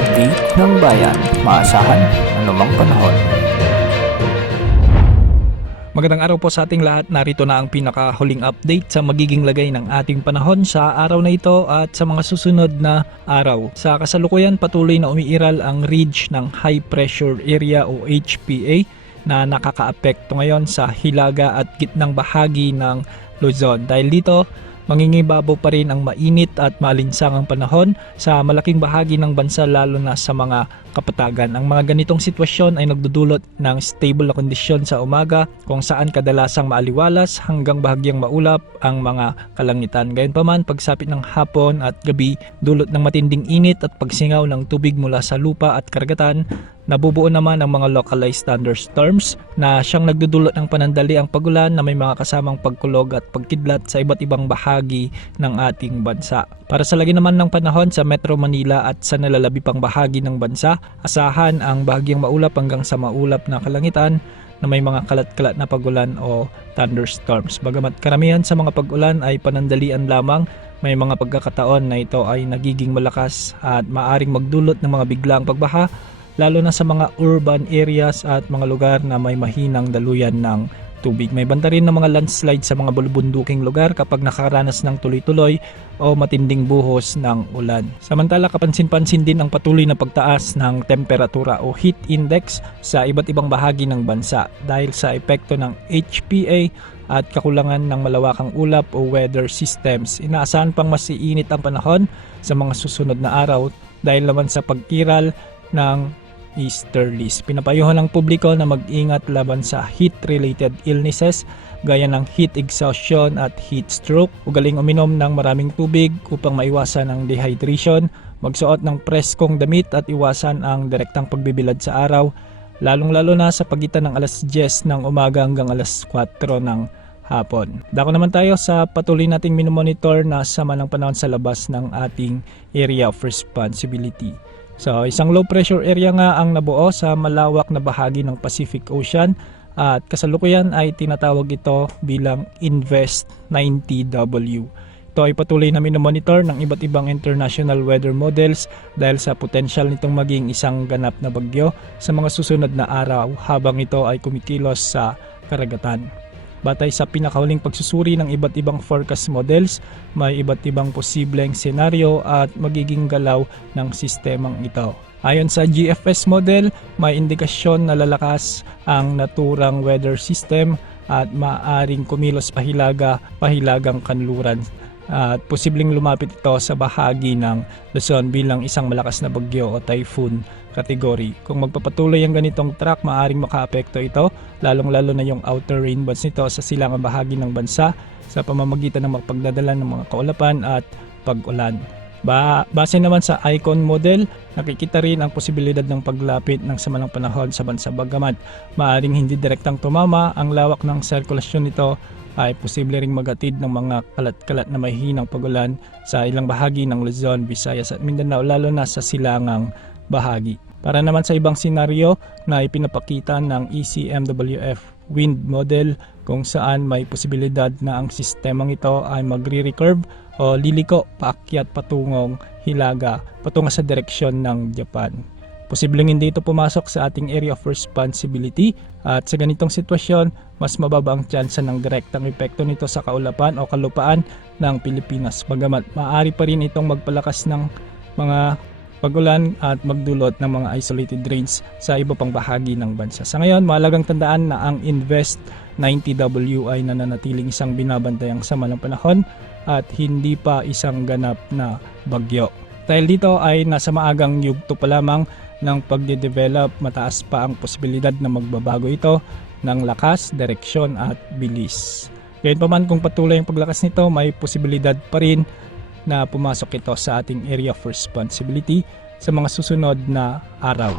update ng bayan, maasahan anumang panahon. Magandang araw po sa ating lahat. Narito na ang pinakahuling update sa magiging lagay ng ating panahon sa araw na ito at sa mga susunod na araw. Sa kasalukuyan, patuloy na umiiral ang ridge ng High Pressure Area o HPA na nakakaapekto ngayon sa hilaga at gitnang bahagi ng Luzon. Dahil dito, mangingibabaw pa rin ang mainit at maalinsangang panahon sa malaking bahagi ng bansa, lalo na sa mga kapatagan. Ang mga ganitong sitwasyon ay nagdudulot ng stable na kondisyon sa umaga kung saan kadalasang maaliwalas hanggang bahagyang maulap ang mga kalangitan. Gayunpaman, pagsapit ng hapon at gabi, dulot ng matinding init at pagsingaw ng tubig mula sa lupa at karagatan, nabubuo naman ang mga localized thunderstorms na siyang nagdudulot ng panandaliang pagulan na may mga kasamang pagkulog at pagkidlat sa iba't ibang bahagi ng ating bansa. Para sa lagi naman ng panahon sa Metro Manila at sa nalalabi pang bahagi ng bansa, asahan ang bahagyang maulap hanggang sa maulap na kalangitan na may mga kalat-kalat na pagulan o thunderstorms. Bagamat karamihan sa mga pagulan ay panandalian lamang, may mga pagkakataon na ito ay nagiging malakas at maaring magdulot ng mga biglaang pagbaha, lalo na sa mga urban areas at mga lugar na may mahinang daluyan ng tubig. May banta rin ng mga landslide sa mga bulubunduking lugar kapag nakaranas ng tuloy-tuloy o matinding buhos ng ulan. Samantala, kapansin-pansin din ang patuloy na pagtaas ng temperatura o heat index sa iba't ibang bahagi ng bansa dahil sa epekto ng HPA at kakulangan ng malawakang ulap o weather systems. Inaasahan pang mas iinit ang panahon sa mga susunod na araw dahil naman sa pag-iral ng easterlies. Pinapayuhan ng publiko na mag-ingat laban sa heat-related illnesses gaya ng heat exhaustion at heat stroke. Ugaling uminom ng maraming tubig upang maiwasan ang dehydration, magsuot ng preskong damit at iwasan ang direktang pagbibilad sa araw, lalong-lalo na sa pagitan ng alas 10 ng umaga hanggang alas 4 ng hapon. Dako naman tayo sa patuloy nating minomonitor na sama ng panahon sa labas ng ating area of responsibility. So, isang low pressure area nga ang nabuo sa malawak na bahagi ng Pacific Ocean at kasalukuyan ay tinatawag ito bilang Invest 90W. Ito ay patuloy na minomonitor ng iba't ibang international weather models dahil sa potensyal nitong maging isang ganap na bagyo sa mga susunod na araw habang ito ay kumikilos sa karagatan. Batay sa pinakahuling pagsusuri ng iba't ibang forecast models, may iba't ibang posibleng senaryo at magiging galaw ng sistemang ito. Ayon sa GFS model, may indikasyon na lalakas ang naturang weather system at maaring kumilos pahilagang kanluran. At posibleng lumapit ito sa bahagi ng Luzon bilang isang malakas na bagyo o typhoon category. Kung magpapatuloy ang ganitong track, maaring makaapekto ito, lalong-lalo na yung outer rain bands nito sa silangang bahagi ng bansa sa pamamagitan ng magpagdadala ng mga kaulapan at pag-ulan. Base naman sa ICON model, nakikita rin ang posibilidad ng paglapit ng sama ng panahon sa bansa. Bagamat maaring hindi direktang tumama, ang lawak ng sirkulasyon nito ay posible ring magatid ng mga kalat-kalat na mahihinang pagulan sa ilang bahagi ng Luzon, Visayas at Mindanao, lalo na sa silangang bahagi. Para naman sa ibang senaryo na ipinapakita ng ECMWF wind model kung saan may posibilidad na ang sistemang ito ay magre-recurve o liliko paakyat patungong hilaga patungo sa direksyon ng Japan. Posibleng hindi ito pumasok sa ating area of responsibility at sa ganitong sitwasyon, mas mababa ang tsansa ng direktang epekto nito sa kaulapan o kalupaan ng Pilipinas. Bagamat maaari pa rin itong magpalakas ng mga pagulan at magdulot ng mga isolated rains sa iba pang bahagi ng bansa. Sa ngayon, mahalagang tandaan na ang Invest 90W ay nananatiling isang binabantayang sama ng panahon at hindi pa isang ganap na bagyo. Dahil dito ay nasa maagang yugto pa lamang ng pagde-develop, mataas pa ang posibilidad na magbabago ito ng lakas, direksyon at bilis. Gayunpaman, kung patuloy ang paglakas nito, may posibilidad pa rin na pumasok ito sa ating area of responsibility sa mga susunod na araw.